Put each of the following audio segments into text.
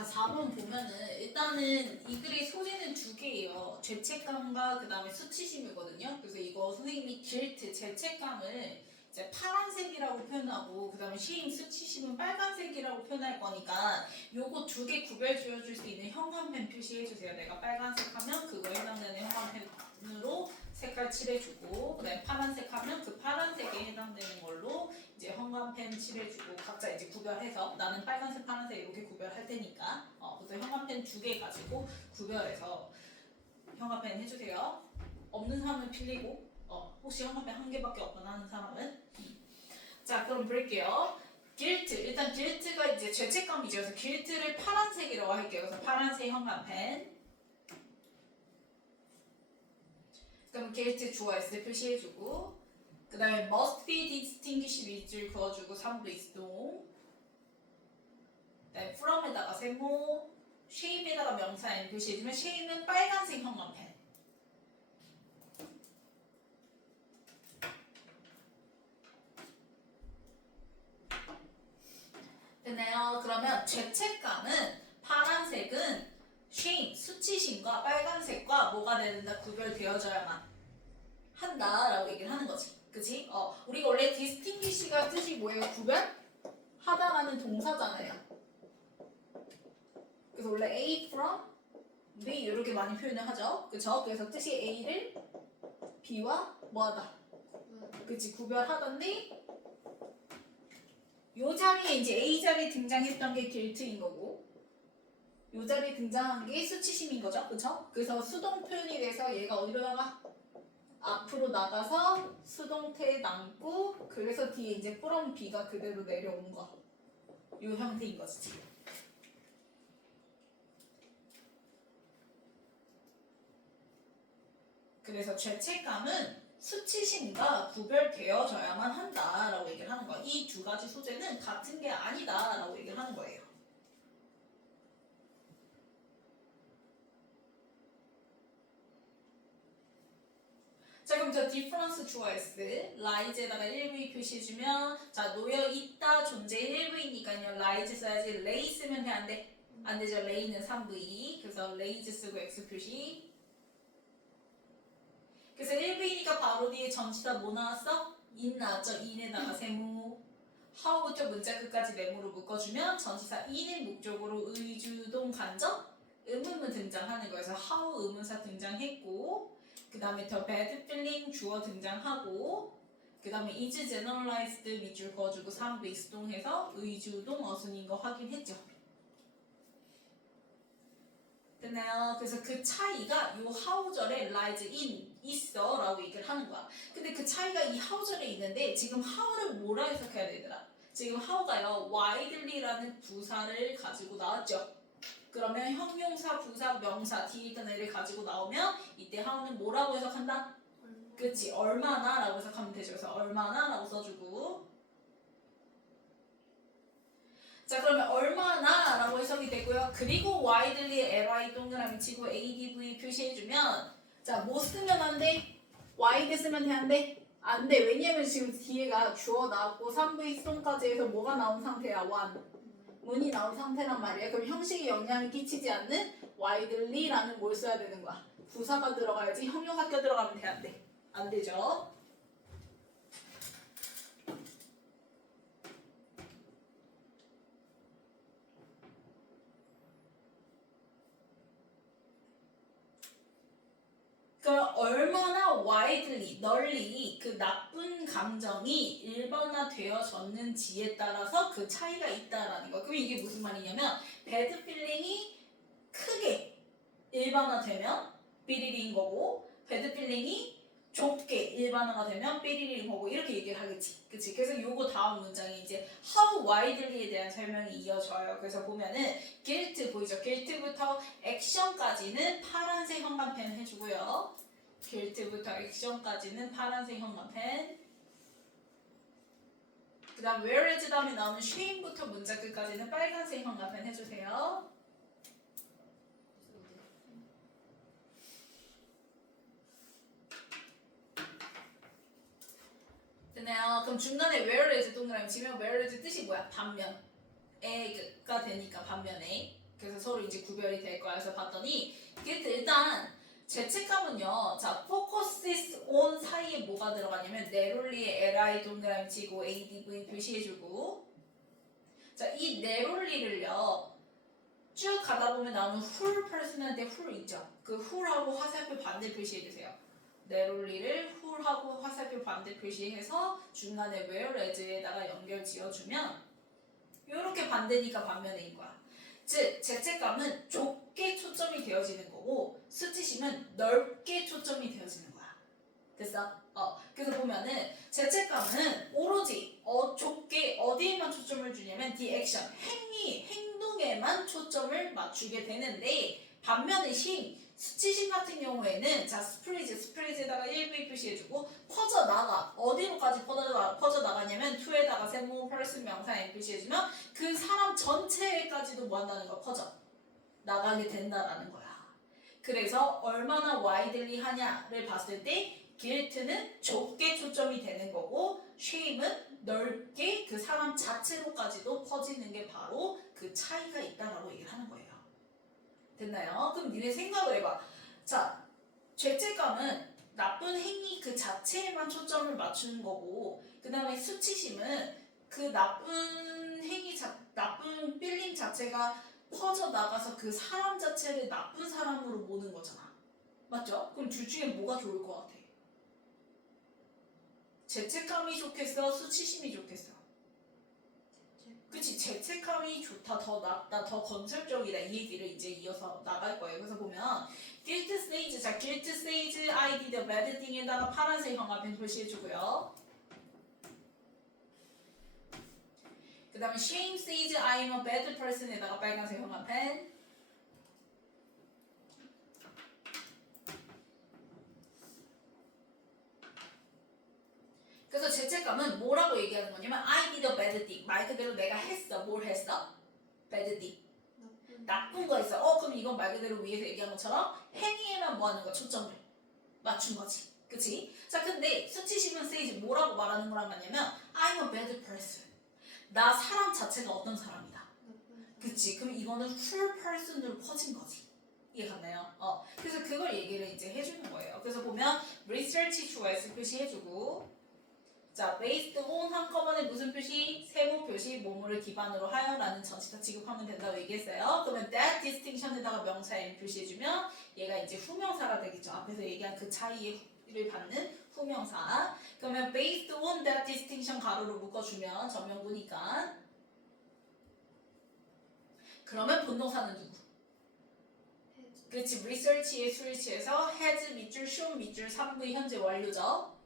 자, 4번 보면은 일단은 이 글의 소재는 두 개예요. 죄책감과 그 다음에 수치심이거든요. 그래서 이거 선생님이 guilt, 죄책감을 이제 파란색이라고 표현하고 그 다음에 shame, 수치심은 빨간색이라고 표현할 거니까 요거 두 개 구별 지어줄 수 있는 형광펜 표시해주세요. 내가 빨간색 하면 그거에 해당되는 형광펜으로 색깔 칠해주고 그 다음에 파란색 하면 그 파란색에 해당되는 걸로 이제 형광펜 칠해주고 각자 이제 구별해서 나는 빨간색, 파란색 이렇게 구별할 테니까 그래서 형광펜 두 개 가지고 구별해서 형광펜 해주세요. 없는 사람은 필리고 혹시 형광펜 한 개밖에 없거나 하는 사람은 자 그럼 볼게요. guilt 일단 guilt가 이제 죄책감이죠. 그래서 guilt를 파란색이라고 할게요. 그래서 파란색 형광펜 그럼 guilt 주어 S 표시해주고 그 다음에 must be distinguished with줄 그어주고 3도 있동 그 다음에 from에다가 세모 shame에다가 명사 N 표시해주면 shame은 빨간색 형광펜 됐나요? 그러면 죄책감은 파란색은 shame, 수치심과 빨간색과 뭐가 되는다 구별되어져야만 한다라고 얘기를 하는 거지. 그치? 우리가 원래 distinguish가 뜻이 뭐예요? 구별하다라는 동사잖아요. 그래서 원래 A from B 이렇게 많이 표현을 하죠. 그쵸? 그래서 뜻이 A를 B와 뭐하다. 그치? 구별하던데 요 자리에 이제 A 자리에 등장했던 게 guilt인 거고 요 자리에 등장한 게 수치심인 거죠. 그쵸? 그래서 수동 표현이 돼서 얘가 어디로 나가? 앞으로 나가서 수동태에 남고 그래서 뒤에 이제 from B가 그대로 내려오는 거. 요 형태인 거지 지금. 그래서 죄책감은 수치심과 구별되어져야만 한다라고 얘기를 하는 거야. 이 두 가지 소재는 같은 게 아니다라고 얘기를 하는 거예요. 자 그럼 저 difference 주어 S, lie에다가 1V 표시해주면 자 놓여있다 존재 1V니까요 lies 써야지 lay 쓰면 돼 안 돼? 안 되죠. lay는 3V 그래서 lays 쓰고 X 표시 그래서 1V니까 바로 뒤에 전치사 뭐 나왔어? in 나왔죠? in에다가 세모 how부터 문자 끝까지 네모로 묶어주면 전치사 in의 목적으로 의주동 간접 의문문 등장하는 거예요. 그래서 how 의문사 등장했고 그 다음에 더 bad feeling 주어 등장하고 그 다음에 is generalized 밑줄 그어주고 3부 익수동해서 의주동 어순인 거 확인했죠. 됐나요? 그래서 그 차이가 요 how절에 lies in 있어 라고 얘기를 하는 거야. 근데 그 차이가 이 how절에 있는데 지금 how를 뭐라 해석해야 되더라? 지금 how가요 widely라는 부사를 가지고 나왔죠. 그러면 형용사, 부사, 명사 뒤에 있던 애를 가지고 나오면 이때 how는 뭐라고 해석한다? 그치 얼마나 라고 해석하면 되죠. 그래서 얼마나 라고 써주고 자 그러면 얼마나 라고 해석이 되고요. 그리고 widely ly 동그라미 치고 adv 표시해주면 자 뭐 쓰면 안 돼? wide 쓰면 돼 안 돼? 안 돼. 왜냐면 지금 뒤에가 주어 나왔고 3V 수동까지 해서 뭐가 나온 상태야? 문이 나온 상태란 말이야. 그럼 형식에 영향을 끼치지 않는 widely라는 뭘 써야 되는 거야? 부사가 들어가야지 형용사 껴 들어가면 돼 안 돼? 안 되죠. 그럼 얼마나 widely, 널리 그 나쁜 감정이 일반화되어졌는지에 따라서 그 차이가 있다라는 거. 그럼 이게 무슨 말이냐면 bad feeling이 크게 일반화되면 삐리리인 거고 bad feeling이 좁게 일반화가 되면 삐리리인 거고 이렇게 얘기를 하겠지. 그치? 그래서 요거 다음 문장이 이제 how widely에 대한 설명이 이어져요. 그래서 보면은 guilt 보이죠? guilt부터 action까지는 파란색 형광펜 해주고요. guilt부터 action까지는 파란색 형광펜 그 다음 whereas 다음에 나오는 shame부터 문자 끝까지는 빨간색 형광펜 해주세요. 됐나요? 그럼 중간에 whereas 동그라미 치면 whereas 뜻이 뭐야? 반면. A가 되니까 반면에. 그래서 서로 이제 구별이 될 거야. 그래서 봤더니 일단 죄책감은요. 자, focuses on 사이에 뭐가 들어가냐면 narrowly에 li 동그라미 치고 adv 표시해주고 자, 이 narrowly를요. 쭉 가다 보면 나오는 whole person한테 whole 있죠. 그 whole하고 화살표 반대 표시해주세요. narrowly를 whole하고 화살표 반대 표시해서 중간에 whereas에다가 연결 지어주면 이렇게 반대니까 반면인 거야. 즉 죄책감은 좁게 초점이 되어지는 거고 수치심은 넓게 초점이 되어지는 거야. 됐어? 그래서 보면은 죄책감은 오로지 좁게 어디에만 초점을 주냐면 the action, 행동에만 초점을 맞추게 되는데 반면에 수치심 같은 경우에는 자 스프레이즈에다가 1V 표시해주고 퍼져나가 어디로까지 퍼져나가냐면 to에다가 세모 person 명사 N 표시해주면 그 사람 전체까지도 뭐 한다는 거야 퍼져 나가게 된다라는 거야. 그래서 얼마나 와이들리 하냐를 봤을 때 guilt는 좁게 초점이 되는 거고 shame은 넓게 그 사람 자체로까지도 퍼지는 게 바로 그 차이가 있다라고 얘기를 하는 거예요. 됐나요? 그럼 니네 생각을 해봐. 자, 죄책감은 나쁜 행위 그 자체에만 초점을 맞추는 거고 그 다음에 수치심은 그 나쁜 행위 나쁜 필링 자체가 퍼져나가서 그 사람 자체를 나쁜 사람으로 보는 거잖아. 맞죠? 그럼 둘 중에 뭐가 좋을 것 같아? 죄책감이 좋겠어? 수치심이 좋겠어? 그치, 죄책감이 좋다, 더 낫다, 더 건설적이다 이 얘기를 이제 이어서 나갈 거예요. 그래서 보면 guilt stage, 자 guilt stage I did a bad thing에다가 파란색 형광펜 표시해주고요. 그 다음에 shame stage I am a bad person에다가 빨간색 형광펜. 그래서 죄책감은 뭐라고 얘기하는 거냐면 I did a bad thing. 말 그대로 내가 했어. 뭘 했어? bad thing. 나쁜 거 했어. 그럼 이건 말 그대로 위에서 얘기한 것처럼 행위에만 뭐 하는 거야? 초점을 맞춘 거지. 그치? 자, 근데 수치심은 세이지 뭐라고 말하는 거란 말이냐면 I'm a bad person. 나 사람 자체가 어떤 사람이다. 그치? 그럼 이거는 whole person으로 퍼진 거지. 이해 갔나요? 그래서 그걸 얘기를 이제 해주는 거예요. 그래서 보면 research choice 표시해주고 자, based on 한꺼번에 무슨 표시? 세모 표시, 뭐뭐를 기반으로 하여라는 전치사 지급하면 된다고 얘기했어요. 그러면 that distinction에다가 명사 M 표시해주면 얘가 이제 후명사가 되겠죠. 앞에서 얘기한 그 차이를 받는 후명사. 그러면 based on that distinction 가로로 묶어주면 전명구니까. 그러면 본동사는 누구? 그렇지, research의 스위치에서 has 밑줄, shown 밑줄, 3부 현재 완료죠.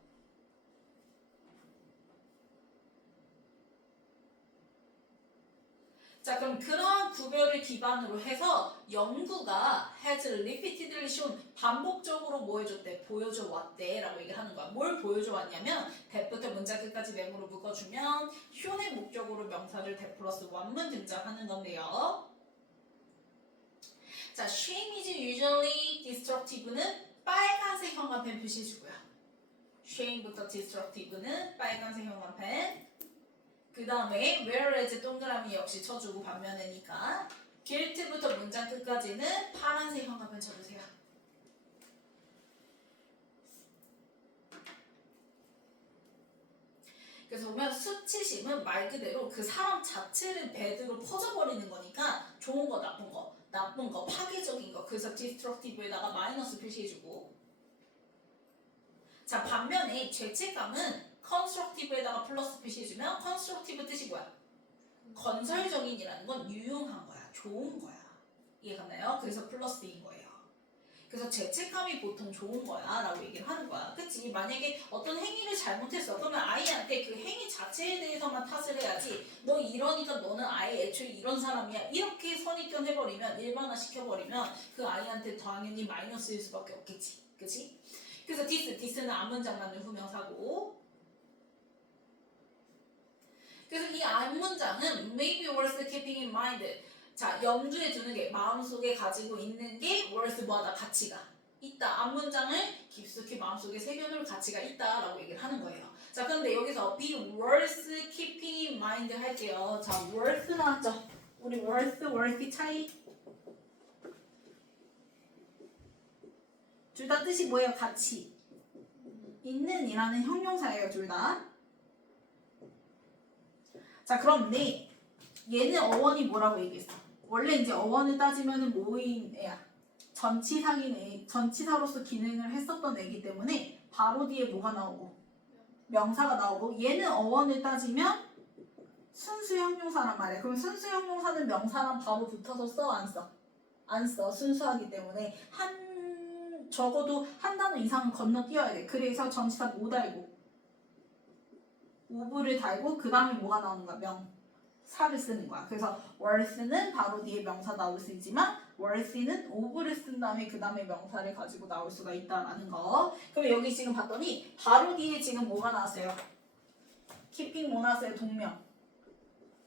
자, 그럼 그런 구별을 기반으로 해서 연구가 has repeatedly shown 반복적으로 뭐 해줬대? 보여줘 왔대 라고 얘기를 하는 거야. 뭘 보여줘 왔냐면 that부터 문장 끝까지 메모로 묶어주면 show의 목적으로 명사를 that 플러스 one문 등장하는 건데요. 자, shame is usually destructive는 빨간색 형광펜 표시해주고요. shame부터 destructive는 빨간색 형광펜. 그 다음에 whereas 동그라미 역시 쳐주고 반면에니까 guilt부터 문장 끝까지는 파란색 형광펜 쳐주세요. 그래서 보면 수치심은 말 그대로 그 사람 자체를 배드로 퍼져버리는 거니까 좋은 거 나쁜 거 파괴적인 거 그래서 destructive에다가 마이너스 표시해주고 자 반면에 죄책감은 constructive에다가 플러스 표시해주면 constructive 뜻이 뭐야? 건설적인이라는 건 유용한 거야. 좋은 거야. 이해갔나요? 그래서 플러스인 거예요. 그래서 죄책감이 보통 좋은 거야 라고 얘기를 하는 거야. 그치? 만약에 어떤 행위를 잘못했어. 그러면 아이한테 그 행위 자체에 대해서만 탓을 해야지 너 이러니까 너는 아예 애초에 이런 사람이야. 이렇게 선입견해버리면 일반화 시켜버리면 그 아이한테 당연히 마이너스일 수밖에 없겠지. 그치? 그래서 this는 앞문장 맞는 후명사고 그래서 이 앞문장은 maybe worth keeping in mind. 자, 염두에 두는 게 마음속에 가지고 있는 게 worth보다 가치가 있다. 앞문장을 깊숙이 마음속에 새겨놓을 가치가 있다라고 얘기를 하는 거예요. 자, 그런데 여기서 be worth keeping in mind 할게요. 자, worth 나왔죠? 우리 worth 차이 둘 다 뜻이 뭐예요? 같이 있는 이라는 형용사예요. 둘 다. 자, 그런데 얘는 어원이 뭐라고 얘기했어? 원래 이제 어원을 따지면은 뭐인 애야? 전치사긴 애, 전치사로서 기능을 했었던 애기 때문에 바로 뒤에 뭐가 나오고 명사가 나오고 얘는 어원을 따지면 순수 형용사란 말이야. 그럼 순수 형용사는 명사랑 바로 붙어서 써? 안 써? 안 써. 순수하기 때문에 적어도 한 단어 이상은 건너뛰어야 돼. 그래서 전치사 뭐 달고 오브를 달고 그 다음에 뭐가 나오는 거야? 명사를 쓰는 거야. 그래서 worth는 바로 뒤에 명사 나올 수 있지만 worthy는 오브를 쓴 다음에 그 다음에 명사를 가지고 나올 수가 있다라는 거. 그럼 여기 지금 봤더니 바로 뒤에 지금 뭐가 나왔어요? keeping 뭐 나왔어요? 동명.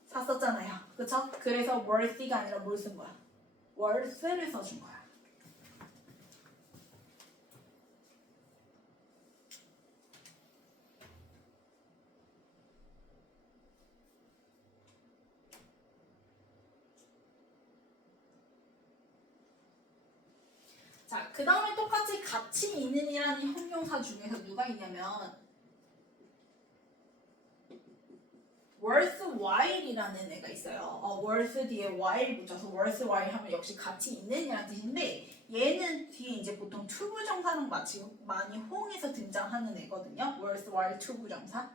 샀었잖아요. 그쵸? 그래서 worthy가 아니라 뭘 쓴 거야? worth를 써준 거야. 자, 그 다음에 똑같이 같이 있는이라는 형용사 중에서 누가 있냐면 worthwhile이라는 애가 있어요. worth 뒤에 while 붙여서 worthwhile 하면 역시 같이 있는이라는 뜻인데 얘는 뒤에 이제 보통 투부정사랑 많이 호응해서 등장하는 애거든요. worthwhile 투부정사.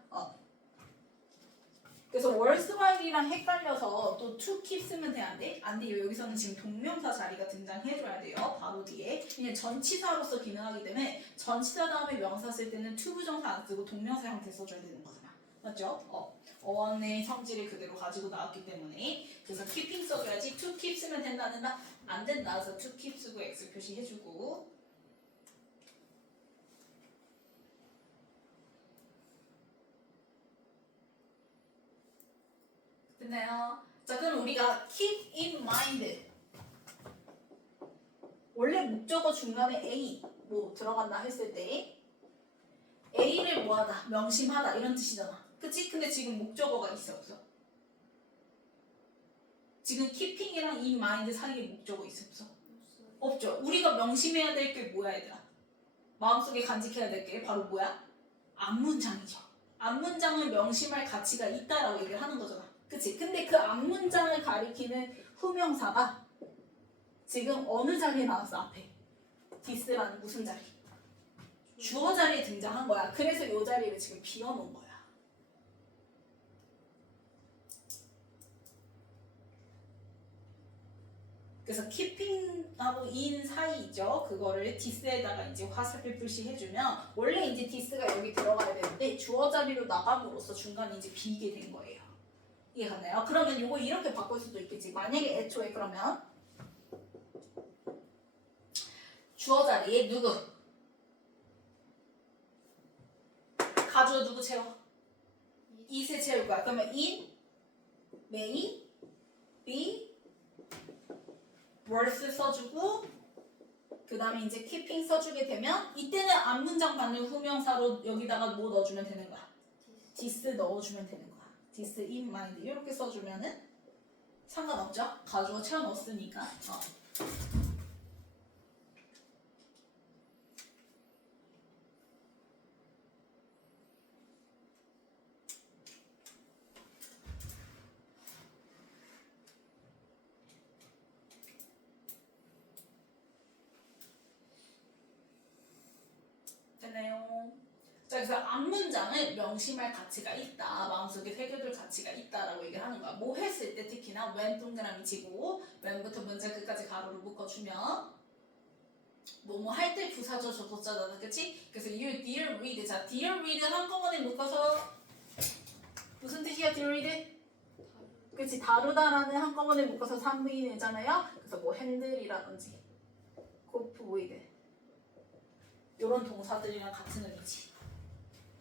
그래서 worthwhile이랑 헷갈려서 또 to keep 쓰면 돼, 안 돼? 안 돼요. 여기서는 지금 동명사 자리가 등장해줘야 돼요. 바로 뒤에. 그냥 전치사로서 기능하기 때문에 전치사 다음에 명사 쓸 때는 to 부정사 안 쓰고 동명사 형태 써줘야 되는 거잖아. 맞죠? 어원의 성질을 그대로 가지고 나왔기 때문에 그래서 keeping 써줘야지 to keep 쓰면 된다 안 된다? 안 된다. 그래서 to keep 쓰고 X 표시해주고 됐나요? 자, 그럼 우리가 keep in mind 원래 목적어 중간에 A 뭐 들어간다 했을 때 A를 뭐하다, 명심하다 이런 뜻이잖아. 그치? 근데 지금 목적어가 있어 없어? 지금 keeping이랑 in mind 사이에 목적어 있어 없어? 없죠. 우리가 명심해야 될 게 뭐야 얘들아? 마음속에 간직해야 될 게 바로 뭐야? 앞문장이죠. 앞문장을 명심할 가치가 있다라고 얘기를 하는 거잖아. 그치? 근데 그 앞문장을 가리키는 후명사가 지금 어느 자리에 나왔어? 앞에 this라는 무슨 자리? 주어 자리에 등장한 거야. 그래서 이 자리를 지금 비워놓은 거야. 그래서 keeping하고 in 사이죠. 그거를 this에다가 이제 화살표 표시해주면 원래 이제 this가 여기 들어가야 되는데 주어 자리로 나감으로써 중간에 이제 비게 된 거예요. 이해가나요? 그러면 이거 이렇게 바꿀 수도 있겠지. 만약에 애초에 그러면 주어 자리에 누구? 가주어 누구 채워? it을 채울 거야. 그러면 in, may, be, worth 써주고 그 다음에 이제 keeping 써주게 되면 이때는 앞문장 받는 후명사로 여기다가 뭐 넣어주면 되는 거야? this 넣어주면 되는 거야. this in mind 이렇게 써주면은 상관없죠? 가주어 채워 넣었으니까. 됐나요? 자, 그래서 앞문장을 명심할 가치가 있다. 마음속에 새겨둘 가치가 있다라고 얘기를 하는 거야. 뭐 했을 때 특히나 when 동그라미 치고 when부터 문장 끝까지 가로로 묶어주면 뭐뭐 할 때 부사절 접속자잖아. 그치? 그래서 you dear read. 자, dear read 한꺼번에 묶어서 무슨 뜻이야 dear read? 그치? 다루다라는 한꺼번에 묶어서 상부인이잖아요. 그래서 뭐 handle이라든지 cope with 이런 동사들이랑 같은 의미지.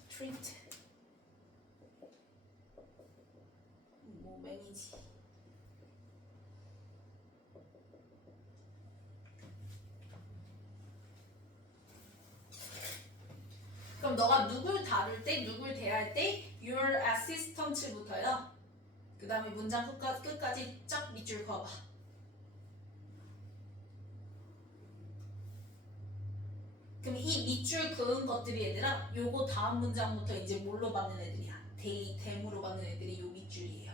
treat 뭐 manage 그럼 너가 누굴 다룰 때, 누굴 대할 때 your assistant부터요. 그 다음에 문장 끝까지 쫙 밑줄 그어봐. 그럼 이 밑줄 그은 것들이 얘들아 요거 다음 문장부터 이제 뭘로 받는 애들이야? 댐으로 받는 애들이 요 밑줄이에요.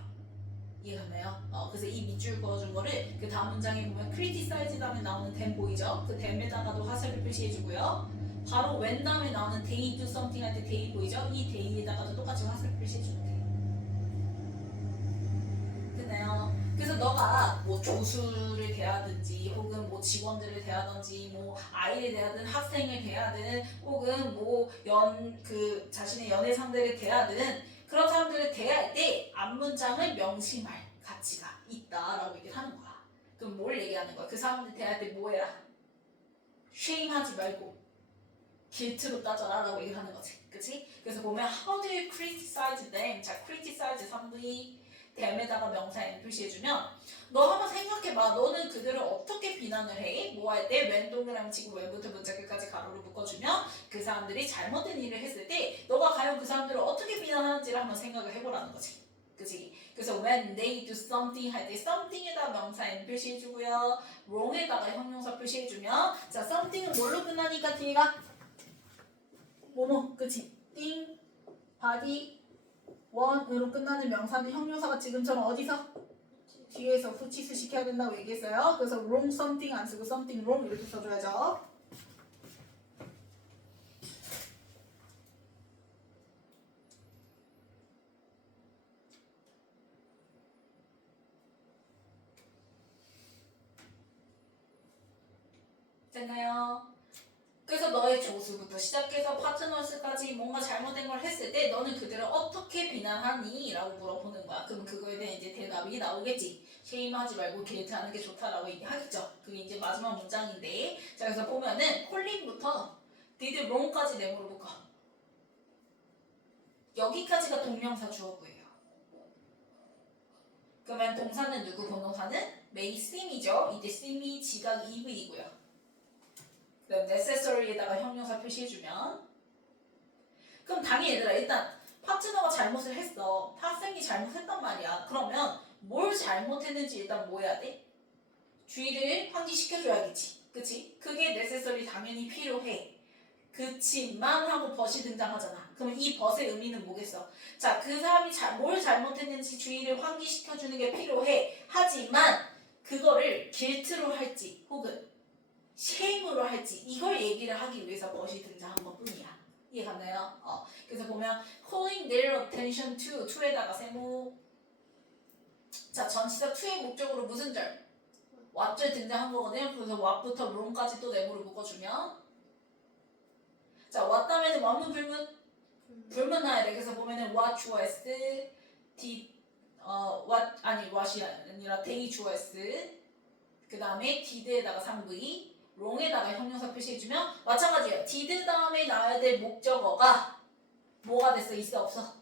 이해가나요? 그래서 이 밑줄 그어준 거를 그 다음 문장에 보면 criticize 다음에 나오는 댐 보이죠? 그 댐에다가도 화살을 표시해주고요. 바로 when 다음에 나오는 they do something 할 때 they 보이죠? 이 they에다가도 똑같이 화살을 표시해주면 돼요. 됐나요? 그래서 너가 뭐 조수를 대하든지 혹은 뭐 직원들을 대하든지 뭐 아이를 대하든 학생을 대하든 혹은 뭐 자신의 연애 상대를 대하든 그런 사람들을 대할 때 앞문장을 명심할 가치가 있다라고 얘기를 하는 거야. 그럼 뭘 얘기하는 거야? 그 사람들 대할 때 뭐 해라? 쉐임하지 말고 guilt로 따져라 라고 얘기를 하는 거지. 그치? 그래서 보면 how do you criticize them? 자, criticize 3V 댐에다가 명사 N 표시해주면 너 한번 생각해봐. 너는 그들을 어떻게 비난을 해? 뭐 할 때 when 동그라미 치고 when부터 문자끝까지 가로로 묶어주면 그 사람들이 잘못된 일을 했을 때 너가 과연 그 사람들을 어떻게 비난하는지를 한번 생각을 해보라는 거지. 그치? 그래서 when they do something 할 때 something에다 명사 N 표시해주고요. wrong에다가 형용사 표시해주면 자 something은 뭘로 끝나니까 뒤에가 뭐뭐 그치? thing, body, one으로 끝나는 명사는 형용사가 지금처럼 어디서? 뒤에서 후치수 시켜야 된다고 얘기했어요. 그래서 wrong something 안 쓰고 something wrong 이렇게 써줘야죠. 됐나요? 그래서 너의 조수부터 시작해서 파트너스까지 뭔가 잘못된 걸 했을 때 너는 그들을 어떻게 비난하니? 라고 물어보는 거야. 그럼 그거에 대한 이제 대답이 나오겠지. 쉐임하지 말고 게이트하는 게 좋다라고 얘기하겠죠. 그게 이제 마지막 문장인데 자 그래서 보면은 콜린부터 did wrong까지 네모로 묶어. 여기까지가 동명사 주어구예요. 그러면 동사는 누구? 본동사는 may seem이죠. 이때 seem이 지각 EV이고요. 그다음 necessary에다가 형용사 표시해주면 그럼 당연히 얘들아 일단 파트너가 잘못을 했어. 학생이 잘못했단 말이야. 그러면 뭘 잘못했는지 일단 뭐 해야 돼? 주의를 환기시켜줘야겠지. 그치? 그게 necessary 당연히 필요해. 그치만 하고 벗이 등장하잖아. 그럼 이 벗의 의미는 뭐겠어? 자, 그 사람이 뭘 잘못했는지 주의를 환기시켜주는 게 필요해. 하지만 그거를 guilt로 할지 혹은 쉐임으로 할지 이걸 얘기를 하기 위해서 벗이 등장한 것 뿐이야. 이해갔나요? 그래서 보면 calling their attention to에다가 세모 자 전치사 to의 목적으로 무슨 절? what절 등장한 거거든요. 그래서 what부터 wrong까지 또 네모를 묶어주면 자 what 다음에는 원문 불문? 불문 나야 돼. 그래서 보면은 what 주어 S did what이 아니라 they 주어 S 그 다음에 did에다가 3V wrong에다가 형용사 표시해주면 마찬가지예요. did 다음에 나와야 될 목적어가 뭐가 됐어? 있어? 없어?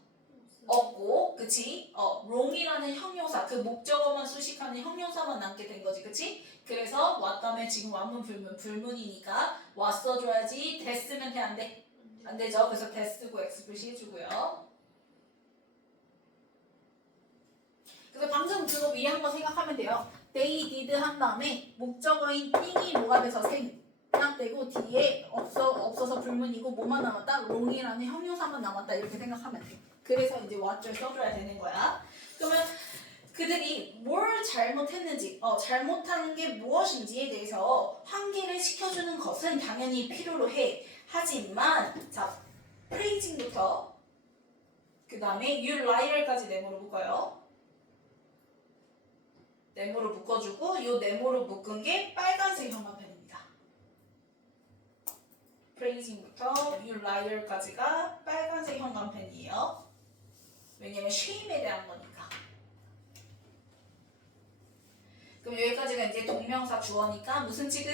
없고 그치? wrong이라는 형용사 그 목적어만 수식하는 형용사만 남게 된 거지 그치? 그래서 what 다음에 지금 완문 불문이니까 what 써줘야지 됐으면 돼 안 돼? 안 되죠? 그래서 됐쓰고 x 표시해주고요. 그래서 방금 그거 위에 한번 생각하면 돼요. they did 한 다음에 목적어인 thing이 뭐가 돼서 생략되고 뒤에 없어서 불문이고 뭐만 남았다? wrong이라는 형용사만 남았다 이렇게 생각하면 돼. 그래서 이제 what를 써줘야 되는 거야. 그러면 그들이 뭘 잘못했는지 잘못한 게 무엇인지에 대해서 환기를 시켜주는 것은 당연히 필요로 해. 하지만 자 praising부터 그 다음에 you liar까지 네모로 묶어요. 네모로 묶어주고 이 네모로 묶은 게 빨간색 형광펜입니다. praising부터 you liar까지가 빨간색 형광펜이에요. 왜냐면 shame에 대한 거니까. 그럼 여기까지가 이제 동명사 주어니까 무슨 취급?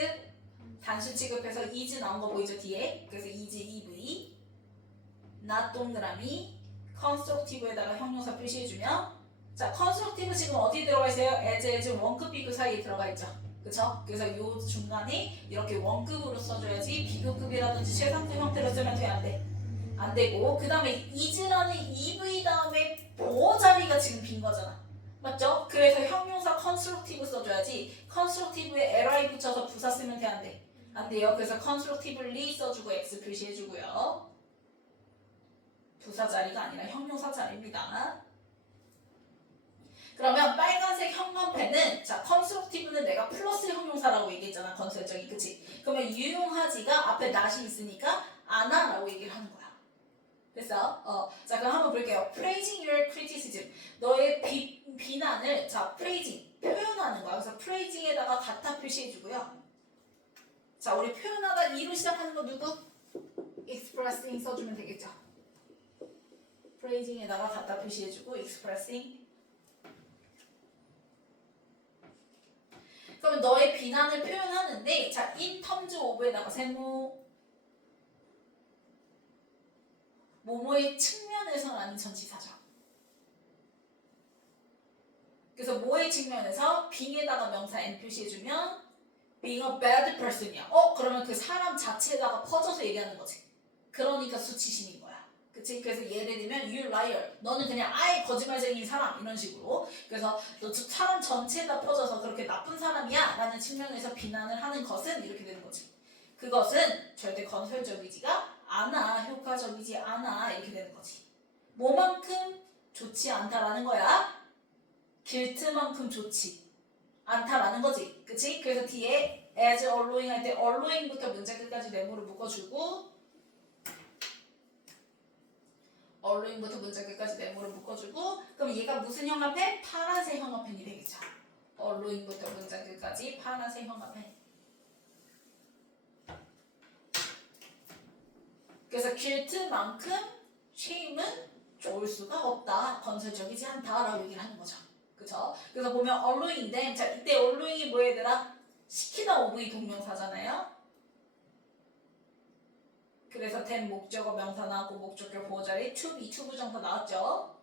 단수 취급해서 is 나온 거 보이죠 뒤에? 그래서 is EV not 동그라미 constructive에다가 형용사 표시해주면 자, 컨스트럭티브 지금 어디 들어가 있어요? as, 원급 비급 사이에 들어가 있죠. 그쵸? 그래서 요 중간에 이렇게 원급으로 써줘야지 비급급이라든지 최상급 형태로 쓰면 돼? 안 돼? 안 되고 그 다음에 is라는 EV 다음에 보호 자리가 지금 빈 거잖아. 맞죠? 그래서 형용사 컨스트럭티브 써줘야지 컨스트럭티브에 li 붙여서 부사 쓰면 돼? 안 돼? 안 돼요. 그래서 constructively 써주고 X 표시해주고요. 부사 자리가 아니라 형용사 자리입니다. 그러면 빨간색 형광펜은 자 constructive는 내가 플러스 형용사라고 얘기했잖아. 건설적인 그치? 그러면 유용하지가 앞에 not이 있으니까 안아라고 얘기를 하는 거야. 됐어? 자 그럼 한번 볼게요. praising your criticism. 너의 비난을 자 praising 표현하는 거야. 그래서 praising에다가 갖다 표시해주고요. 자 우리 표현하다 이로 시작하는 거 누구? expressing 써주면 되겠죠. praising에다가 갖다 표시해주고 expressing. 그러면 너의 비난을 표현하는데 자 in terms of에다가 세모 뭐뭐의 측면에서라는 전치사죠. 그래서 뭐의 측면에서 being에다가 명사 n 표시해주면 being a bad person이야. 그러면 그 사람 자체에다가 퍼져서 얘기하는 거지. 그러니까 수치심인 거야. 그치? 그래서 예를 들면 you liar. 너는 그냥 아예 거짓말쟁이인 사람 이런 식으로. 그래서 너 사람 전체에다 퍼져서 그렇게 나쁜 사람이야 라는 측면에서 비난을 하는 것은 이렇게 되는 거지. 그것은 절대 건설적이지가 않아. 효과적이지 않아. 이렇게 되는 거지. 뭐만큼 좋지 않다라는 거야? guilt만큼 좋지 않다라는 거지. 그치? 그래서 뒤에 as allowing 할 때 allowing부터 문제 끝까지 네모를 묶어주고 allowing부터 문제 끝까지 네모를 묶어주고 그럼 얘가 무슨 형광펜? 파란색 형광펜이 되겠죠. allowing부터 문제 끝까지 파란색 형광펜. 그래서 guilt만큼 shame은 좋을 수가 없다. 건설적이지 않다라고 얘기를 하는 거죠. 그쵸? 그래서 보면 allowing them. 자 이때 allowing이 뭐 얘들아? 시키다 OV 동명사잖아요. 그래서 them 목적어 명사 나왔고 목적격 보호자리 to be 투부정사 나왔죠.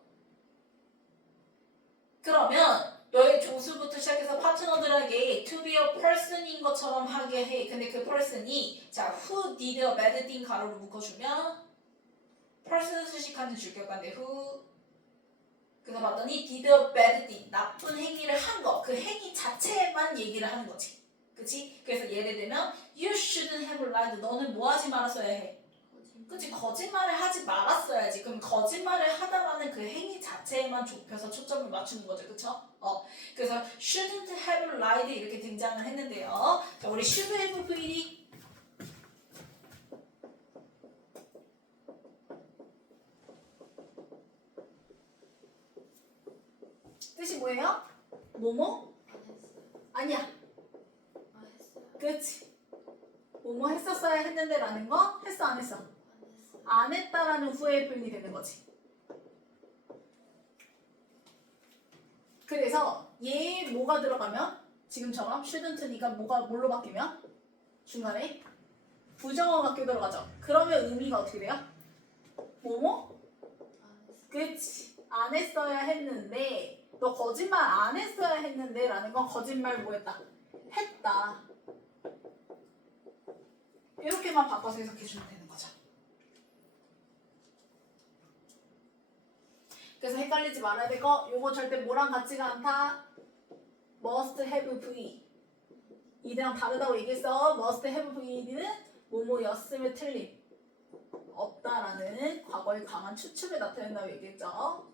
그러면 너의 조수부터 시작해서 파트너들에게 to be a person인 것처럼 하게 해. 근데 그 person이 자 who did a bad thing 가로로 묶어주면 person 수식하는 주격관데 who 그래서 봤더니 did a bad thing 나쁜 행위를 한 거 그 행위 자체만 얘기를 하는 거지. 그치? 그래서 예를 들면 you shouldn't have lied 너는 뭐 하지 말았어야 해? 그치? 거짓말을 하지 말았어야지. 그럼 거짓말을 하다라는 그 행위 자체에만 좁혀서 초점을 맞추는 거죠. 그쵸? 그래서 shouldn't have lied 이렇게 등장을 했는데요. 자, 우리 should have VD 뜻이 뭐예요? 뭐뭐? 아니야. 그치? 뭐뭐 했었어야 했는데 라는 거? 했어 안 했어? 안 했다라는 후회의 표현이 되는 거지. 그래서 얘 뭐가 들어가면 지금처럼 shouldn't니까 뭐가 뭘로 바뀌면 중간에 부정어가 껴들어가죠. 그러면 의미가 어떻게 돼요? 뭐뭐? 그치? 안 했어야 했는데 너 거짓말 안 했어야 했는데 라는 건 거짓말 뭐 했다? 했다. 이렇게만 바꿔서 해석해주면 되는 거죠. 그래서 헷갈리지 말아야 될 거 요거 절대 뭐랑 같지가 않다. must have v 이랑 다르다고 얘기했어. must have v는 뭐뭐였음을 틀림 없다라는 과거의 강한 추측을 나타낸다고 얘기했죠.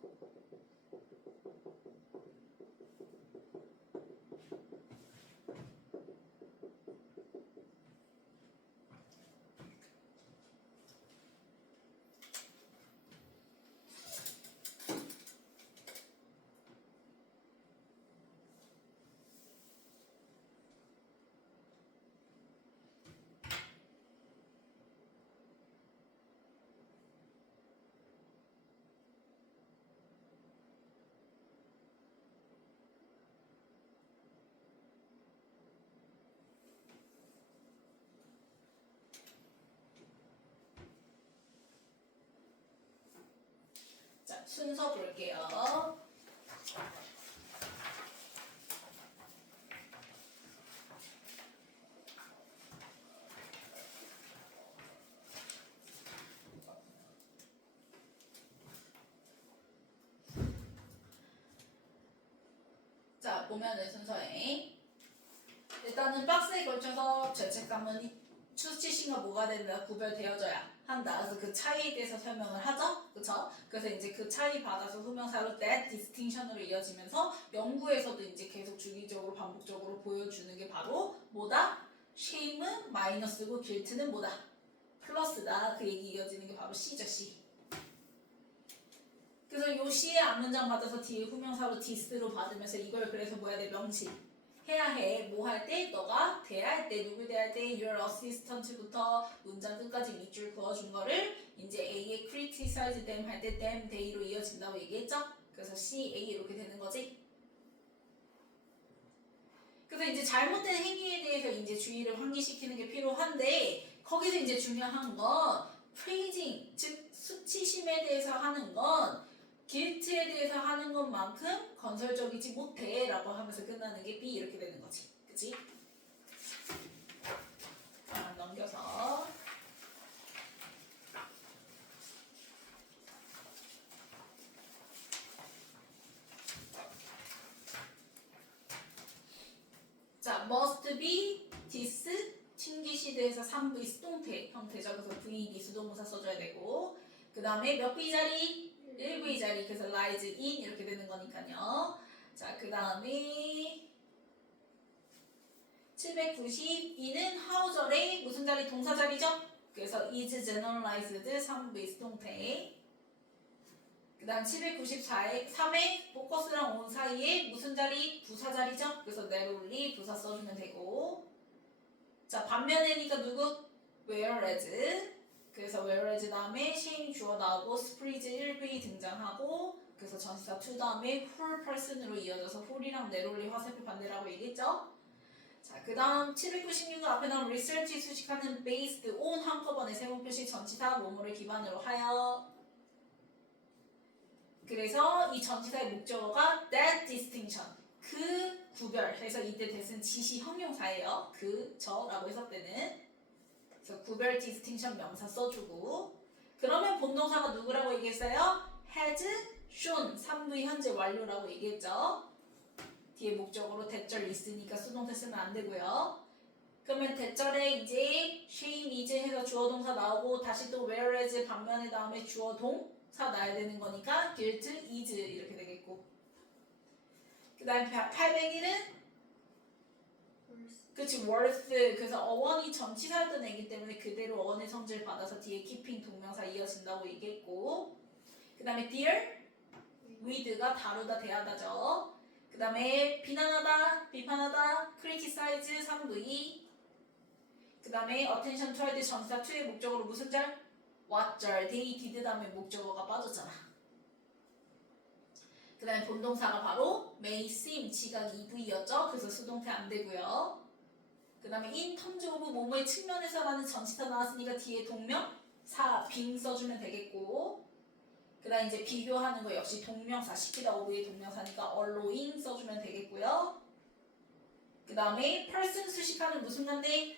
자, 순서 볼게요. 자, 보면은 순서에 일단은 박스에 걸쳐서 죄책감은 수치심과 뭐가 된다? 구별되어져야 한다. 그래서 그 차이에 대해서 설명을 하죠. 그쵸? 그래서 이제 그 차이 받아서 소명사로 that distinction으로 이어지면서 연구에서도 이제 계속 주기적으로 반복적으로 보여주는 게 바로 뭐다? shame은 마이너스고 guilt는 뭐다? 플러스다. 그 얘기 이어지는 게 바로 C죠, C. 그래서 요 C의 앞문장 받아서 뒤에 후명사로 this로 받으면서 이걸 그래서 뭐 해야 돼? 명시. 해야 해. 뭐 할 때? 너가 대할 때, 누굴 대할 때 your assistant부터 문장 끝까지 밑줄 그어준 거를 이제 A에 criticize them 할 때 them, they로 이어진다고 얘기했죠? 그래서 C, A 이렇게 되는 거지. 그래서 이제 잘못된 행위에 대해서 이제 주의를 환기시키는 게 필요한데 거기서 이제 중요한 건 praising, 즉 수치심에 대해서 하는 건 guilt에 대해서 하는 것만큼 건설적이지 못해 라고 하면서 끝나는 게 B 이렇게 되는 거지. 그치? 넘겨서 자, must be, this, 튕기시드에서 3V 수동태 형태죠. 그래서 VD 수동사 써줘야 되고 그 다음에 몇 V 자리? 1V 자리. 그래서 lies in 이렇게 되는 거니까요. 자, 그 다음에 792는 하우절의 무슨 자리? 동사 자리죠? 그래서 is generalized 3V 수동태. 그 다음 794에 3에 포커스랑 온 사이에 무슨 자리? 부사 자리죠? 그래서 narrowly 부사 써주면 되고 자 반면에니까 누구? whereas 그래서 whereas 다음에 shame 주어 나오고 sprees 1V 등장하고 그래서 전치사 to 다음에 whole person으로 이어져서 whole이랑 narrowly 화살표 반대라고 얘기했죠? 자, 그 다음 796은 앞에 나온 research 수식하는 based on 한꺼번에 세번 표시 전치사 뭐뭐를 기반으로 하여 그래서 이 전치사의 목적어가 that distinction 그 구별 그래서 이때 that은 지시 형용사예요. 그 저라고 해석되는 그래서 구별 distinction 명사 써주고 그러면 본동사가 누구라고 얘기했어요? has shown 3V 현재 완료라고 얘기했죠. 뒤에 목적어로 대절 있으니까 수동태 쓰면 안 되고요. 그러면 대절에 이제 shame is 해서 주어 동사 나오고 다시 또 whereas 반면에 다음에 주어 동사 나야 되는 거니까 guilt is 이렇게 되겠고 그 다음에 801은 그치 worth 그래서 어원이 전치사였던 애기 때문에 그대로 어원의 성질을 받아서 뒤에 keeping 동명사 이어진다고 얘기했고 그 다음에 dear with가 다루다 대하다죠. 그 다음에 비난하다 비판하다 criticize 3V 그 다음에 attention towards 전치사 to의 목적어로 무슨 절? what 절 they did 다음에 목적어가 빠졌잖아. 그 다음에 본동사가 바로 may seem 지각 2V였죠. 그래서 수동태 안 되고요. 그 다음에 in terms of 뭐뭐의 측면에서라는 전치사 나왔으니까 뒤에 동명사 빙 써주면 되겠고 그 다음에 이제 비교하는 거 역시 동명사 시키다 오브의 동명사니까 allowing 써주면 되겠고요. 그 다음에 person 수식하는 무슨 간대?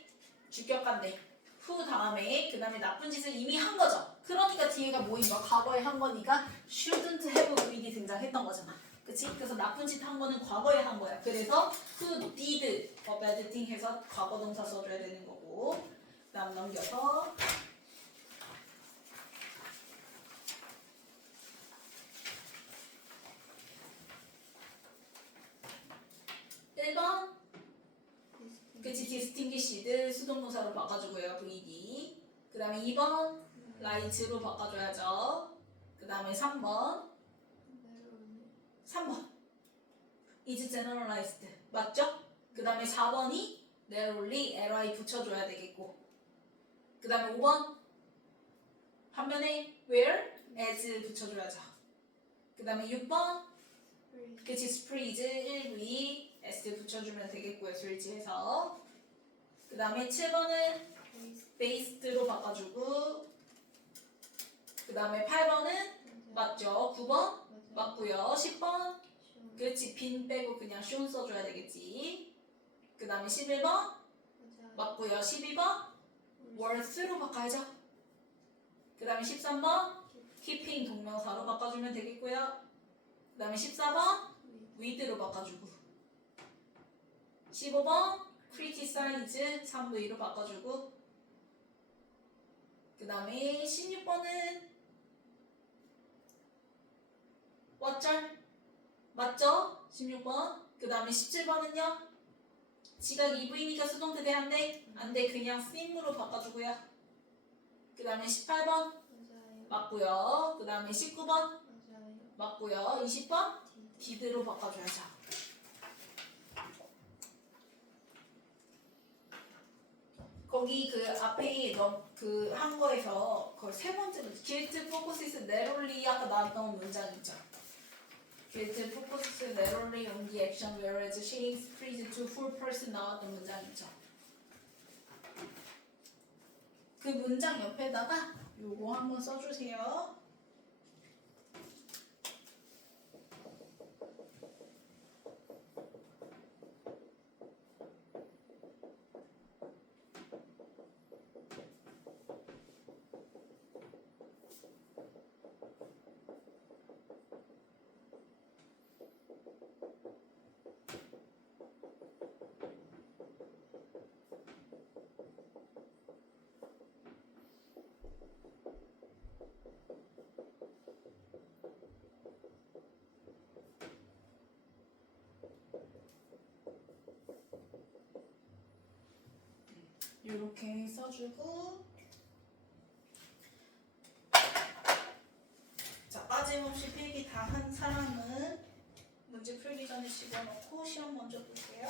주격간대. 후 다음에 그 다음에 나쁜 짓을 이미 한 거죠. 그러니까 뒤에가 뭐인 거? 과거에 한 거니까 shouldn't have been이 등장했던 거잖아. 그치? 그래서 나쁜 짓 한 거는 과거에 한 거야. 그래서 who did a bad thing 해서 과거 동사 써줘야 되는 거고 그 다음 넘겨서 1번 그치 distinguished 수동동사로 바꿔주고요. VD 그 다음에 2번 right로 바꿔줘야죠. 그 다음에 3번 is generalized 맞죠? 그 다음에 4번이 narrowly ly 붙여줘야 되겠고 그 다음에 5번 반면에 where as 붙여줘야죠. 그 다음에 6번 그치 sprees 1V S 붙여주면 되겠고요. 스위치해서 그 다음에 7번은 based로 바꿔주고 그 다음에 8번은 맞죠? 9번 맞고요. 10번 그렇지 빈 빼고 그냥 shown 써줘야 되겠지. 그 다음에 11번 맞고요. 12번 worth로 바꿔야죠. 그 다음에 13번 keeping 동명사로 바꿔주면 되겠고요. 그 다음에 14번 with로 바꿔주고 15번 criticize 3V로 바꿔주고 그 다음에 16번은 왓짤 맞죠? 16번. 그 다음에 17번은요? 지각 EV니까 수동태 돼? 안 돼? 안 돼. 그냥 SIM으로 바꿔주고요. 그 다음에 18번 맞아요. 맞고요. 그 다음에 19번 맞아요. 맞고요. 20번 did로 바꿔줘야죠. 거기 그 앞에 그 한 거에서 그 세 번째 문제 guilt focuses narrowly 아까 나왔던 문장 있죠. guilt focuses narrowly on the action whereas shame spreads to full person 나왔던 문장 있죠. 그 문장 옆에다가 요거 한번 써주세요. 이렇게 써주고 자 빠짐없이 필기 다 한 사람은 문제 풀기 전에 집어넣고 시험 먼저 볼게요.